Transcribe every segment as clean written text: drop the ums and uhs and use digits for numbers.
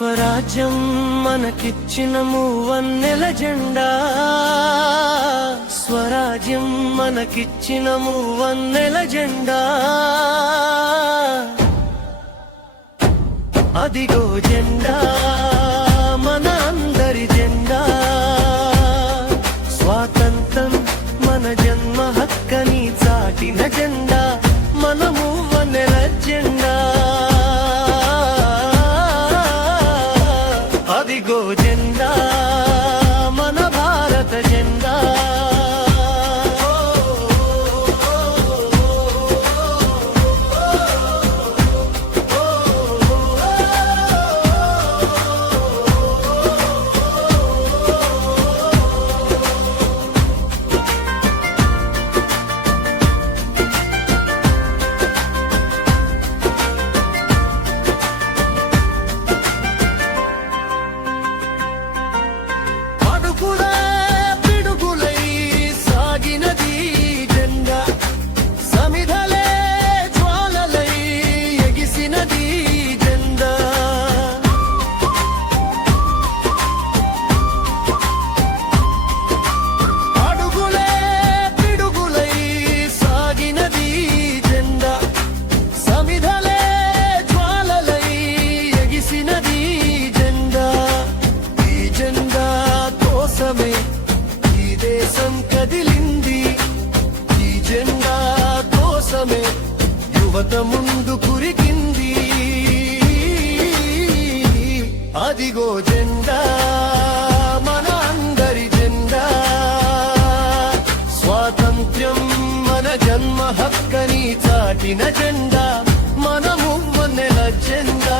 స్వరాజ్యం మనకిచ్చిన మూవన్నెల జెండా, స్వరాజ్యం మనకిచ్చిన మూవన్నెల జెండా, అదిగో జెండా మన అందరి జెండా, స్వాతంత్రం మన జన్మ హక్కని చాటిన జెండా, మన మూవన్నెల జెండా, అదిగో జెండా మన భారత జెండా. ఈ దేశం కదిలింది, ఈ జెండా కోసమే యువత ముందు కురికింది, అదిగో జెండా మన అందరి జెండా, స్వాతంత్ర్యం మన జన్మ హక్కని చాటిన జెండా, మన మూవన్నెల జెండా,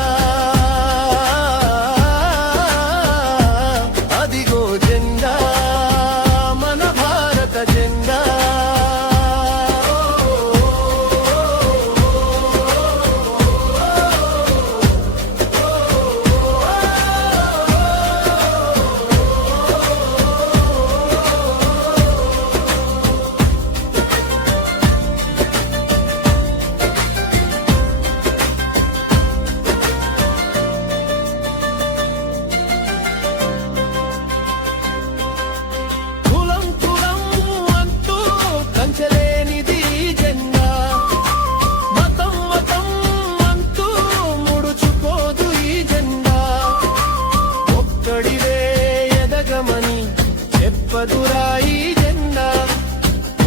చెప్పదురా ఈ జెండా,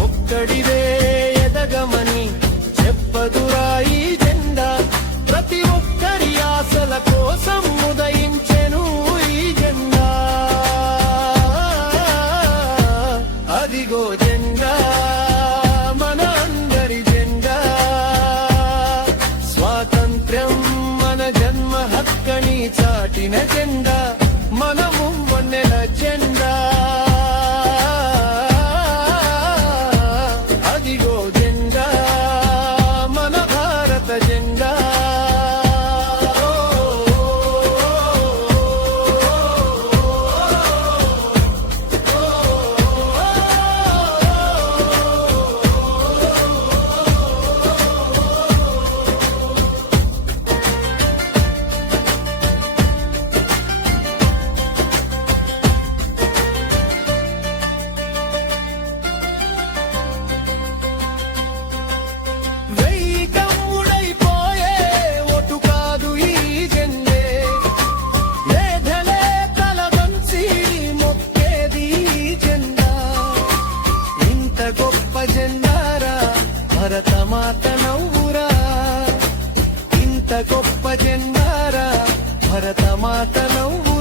ఒక్కడివే ఎదగమని చెప్పదురా ఈ జెండా, ప్రతి ఒక్కరి ఆశల కోసం ఉదయించెను ఈ జెండా, అదిగో జెండా మన అందరి జెండా, స్వాతంత్ర్యం మన జన్మ హక్కని చాటిన జెండా, మన మూవన్నెల జెండా, భరతమాత నవ్వురా, ఇంత గొప్ప జెండారా భరతమాత నవ్వు.